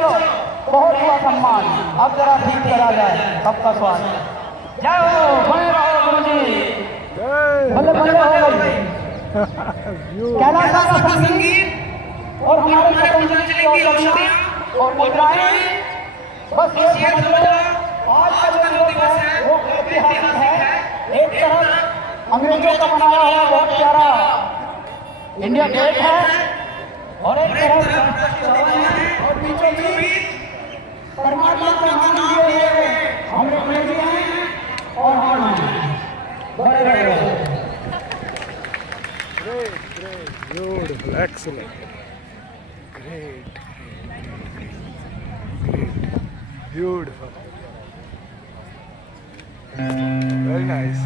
चलो बहुत हुआ सम्मान, अब जरा ठीक करा जाए सबका स्वागत। जय हो, बने रहो गुरु जी, बल्ले बल्ले हो भाई। कैलाश का संगीत और हमारे पतंजलि की औषधियां और मुद्राएं, बस ये समझ लो आज का जो दिवस है वो ऐतिहासिक है। एक तरफ अंग्रेजों का बनाया हुआ बहुत प्यारा इंडिया गेट है और एक तरफ और बीचों बीच परमात्मा का नाम लिए हुए हम अंग्रेजी हैं और हम हैं। बड़े बड़े Great, beautiful, excellent, great, beautiful, very nice.